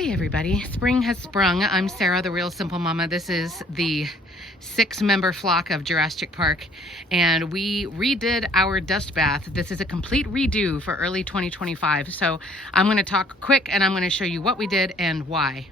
Hey everybody, spring has sprung. I'm Sarah, the Real Simple Mama. This is the 6-member flock of Jurassic Park, and we redid our dust bath. This is a complete redo for early 2025. So I'm going to talk quick and I'm going to show you what we did and why.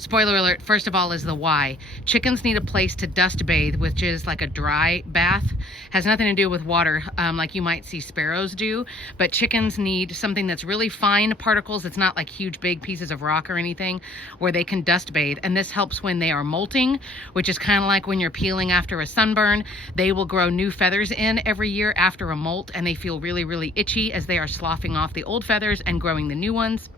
Spoiler alert, first of all, is the why. Chickens need a place to dust bathe, which is like a dry bath. Has nothing to do with water, like you might see sparrows do, but chickens need something that's really fine particles. It's not like huge, big pieces of rock or anything, where they can dust bathe. And this helps when they are molting, which is kind of like when you're peeling after a sunburn. They will grow new feathers in every year after a molt, and they feel really, really itchy as they are sloughing off the old feathers and growing the new ones.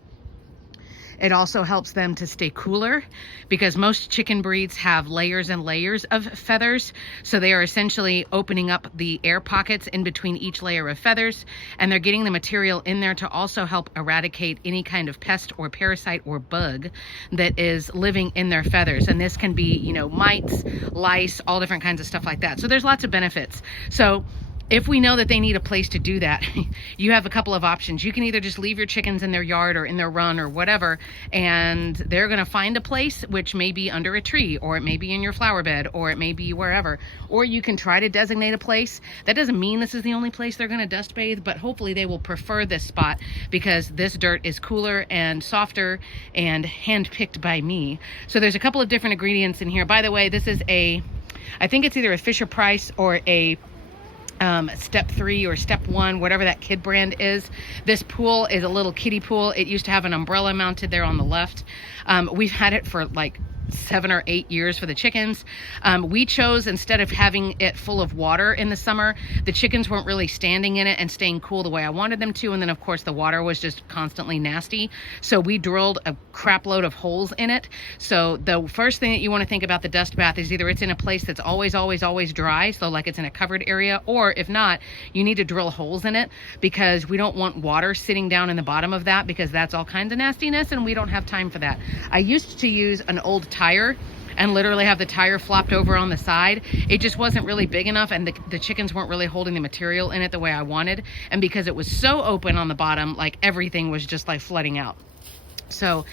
It also helps them to stay cooler because most chicken breeds have layers and layers of feathers. So they are essentially opening up the air pockets in between each layer of feathers, and they're getting the material in there to also help eradicate any kind of pest or parasite or bug that is living in their feathers. And this can be, you know, mites, lice, all different kinds of stuff like that. So there's lots of benefits. So if we know that they need a place to do that, you have a couple of options. You can either just leave your chickens in their yard or in their run or whatever, and they're gonna find a place, which may be under a tree, or it may be in your flower bed, or it may be wherever. Or you can try to designate a place. That doesn't mean this is the only place they're gonna dust bathe, but hopefully they will prefer this spot because this dirt is cooler and softer and hand-picked by me. So there's a couple of different ingredients in here. By the way, this is I think it's either a Fisher-Price or a step 3 or step 1, whatever that kid brand is. This pool is a little kiddie pool. It used to have an umbrella mounted there on the left. We've had it for like 7 or 8 years for the chickens. We chose, instead of having it full of water in the summer, the chickens weren't really standing in it and staying cool the way I wanted them to. And then of course the water was just constantly nasty. So we drilled a crap load of holes in it. So the first thing that you want to think about the dust bath is either it's in a place that's always dry, so like it's in a covered area, or if not, you need to drill holes in it because we don't want water sitting down in the bottom of that, because that's all kinds of nastiness and we don't have time for that. I used to use an old tire and literally have the tire flopped over on the side. It just wasn't really big enough, and the chickens weren't really holding the material in it the way I wanted. And because it was so open on the bottom, like everything was just like flooding out. So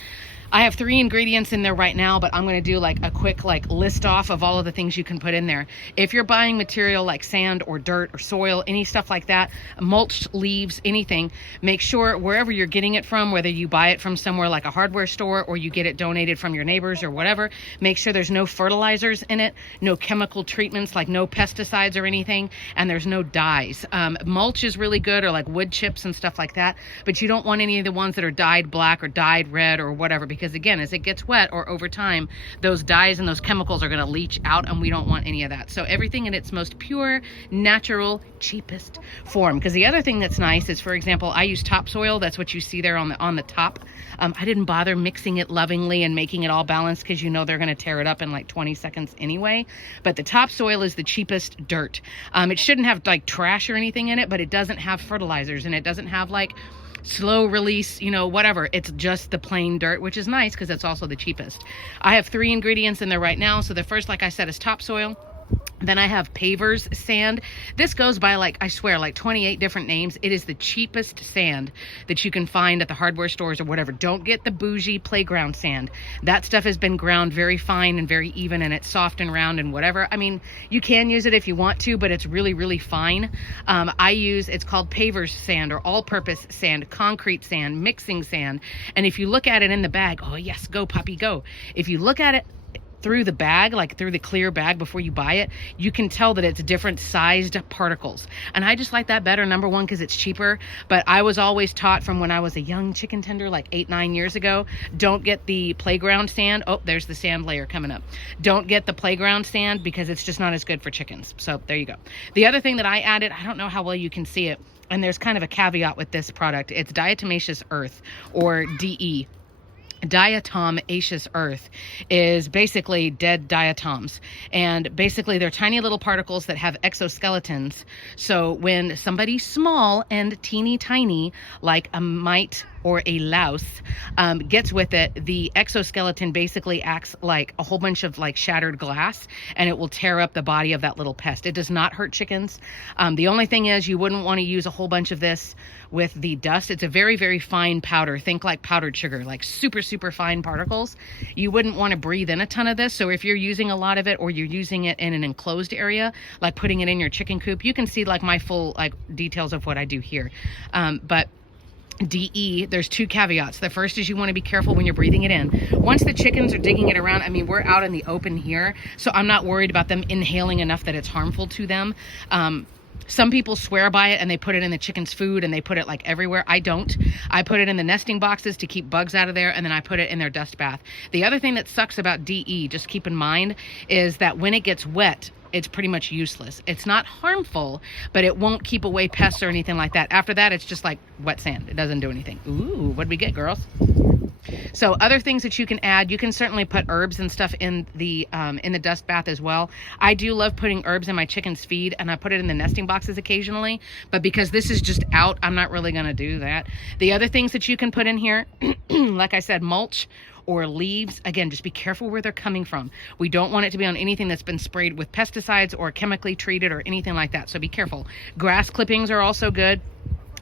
I have 3 ingredients in there right now, but I'm going to do like a quick list off of all of the things you can put in there. If you're buying material like sand or dirt or soil, any stuff like that, mulched leaves, anything, make sure wherever you're getting it from, whether you buy it from somewhere like a hardware store or you get it donated from your neighbors or whatever, make sure there's no fertilizers in it, no chemical treatments, like no pesticides or anything, and there's no dyes. Mulch is really good, or like wood chips and stuff like that, but you don't want any of the ones that are dyed black or dyed red or whatever, because again, as it gets wet or over time, those dyes and those chemicals are going to leach out, and we don't want any of that. So everything in its most pure, natural, cheapest form. Because the other thing that's nice is, for example, I use topsoil. That's what you see there on the top. I didn't bother mixing it lovingly and making it all balanced, because you know they're going to tear it up in like 20 seconds anyway. But the topsoil is the cheapest dirt. It shouldn't have like trash or anything in it, but it doesn't have fertilizers, and it doesn't have like slow release, you know, whatever. It's just the plain dirt, which is nice because it's also the cheapest. I have 3 ingredients in there right now. So the first, like I said, is topsoil. Then I have Pavers sand. This goes by, like, I swear, like 28 different names. It is the cheapest sand that you can find at the hardware stores or whatever. Don't get the bougie playground sand. That stuff has been ground very fine and very even, and it's soft and round and whatever. I mean, you can use it if you want to, but it's really, really fine. It's called Pavers sand, or all-purpose sand, concrete sand, mixing sand. And if you look at it in the bag, oh yes, go puppy, go. If you look at it through the bag, like through the clear bag before you buy it, you can tell that it's different sized particles. And I just like that better, number one, because it's cheaper. But I was always taught from when I was a young chicken tender, like 8-9 years ago, don't get the playground sand. Oh, there's the sand layer coming up. Don't get the playground sand because it's just not as good for chickens. So there you go. The other thing that I added, I don't know how well you can see it, and there's kind of a caveat with this product. It's diatomaceous earth, or DE. Diatomaceous earth is basically dead diatoms, and basically they're tiny little particles that have exoskeletons. So when somebody small and teeny tiny, like a mite or a louse gets with it, the exoskeleton basically acts like a whole bunch of like shattered glass, and it will tear up the body of that little pest. It does not hurt chickens. The only thing is you wouldn't want to use a whole bunch of this with the dust. It's a very, very fine powder. Think like powdered sugar, like super, super fine particles. You wouldn't want to breathe in a ton of this. So if you're using a lot of it, or you're using it in an enclosed area, like putting it in your chicken coop, you can see like my full like details of what I do here. But DE, there's 2 caveats. The first is you want to be careful when you're breathing it in. Once the chickens are digging it around, I mean, we're out in the open here, so I'm not worried about them inhaling enough that it's harmful to them. Some people swear by it and they put it in the chicken's food and they put it like everywhere. I don't. I put it in the nesting boxes to keep bugs out of there, and then I put it in their dust bath. The other thing that sucks about DE, just keep in mind, is that when it gets wet, it's pretty much useless. It's not harmful, but it won't keep away pests or anything like that. After that, it's just like wet sand. It doesn't do anything. Ooh, what'd we get, girls? So other things that you can add, you can certainly put herbs and stuff in the dust bath as well. I do love putting herbs in my chicken's feed, and I put it in the nesting boxes occasionally, but because this is just out, I'm not really going to do that. The other things that you can put in here, like I said, mulch or leaves. Again, just be careful where they're coming from. We don't want it to be on anything that's been sprayed with pesticides or chemically treated or anything like that, so be careful. Grass clippings are also good.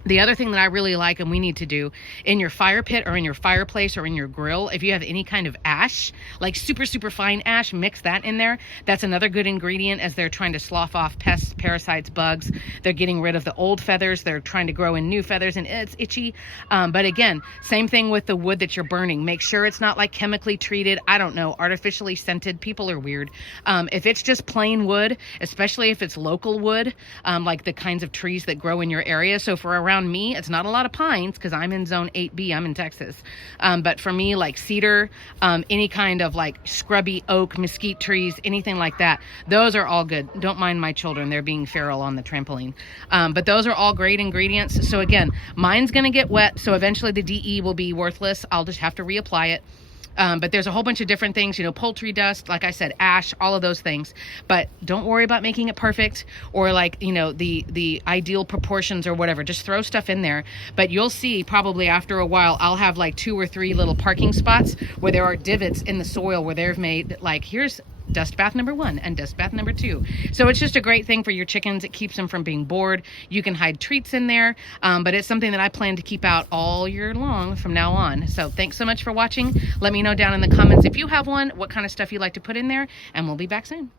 The other thing that I really like, and we need to do, in your fire pit or in your fireplace or in your grill, if you have any kind of ash, like super, super fine ash, mix that in there. That's another good ingredient as they're trying to slough off pests, parasites, bugs. They're getting rid of the old feathers. They're trying to grow in new feathers, and it's itchy. But again, same thing with the wood that you're burning. Make sure it's not like chemically treated, I don't know, artificially scented. People are weird. If it's just plain wood, especially if it's local wood, like the kinds of trees that grow in your area. So for around me, it's not a lot of pines because I'm in zone 8B, I'm in Texas. But for me, like cedar, any kind of like scrubby oak, mesquite trees, anything like that, those are all good. Don't mind my children, they're being feral on the trampoline. But those are all great ingredients. So again, mine's gonna get wet, so eventually the DE will be worthless. I'll just have to reapply it. But there's a whole bunch of different things, you know, poultry dust, like I said, ash, all of those things. But don't worry about making it perfect or like, you know, the ideal proportions or whatever. Just throw stuff in there. But you'll see probably after a while, I'll have like 2 or 3 little parking spots where there are divots in the soil where they've made like, here's dust bath number 1 and dust bath number 2. So it's just a great thing for your chickens. It keeps them from being bored. You can hide treats in there, but it's something that I plan to keep out all year long from now on. So thanks so much for watching. Let me know down in the comments if you have one, what kind of stuff you like to put in there, and we'll be back soon.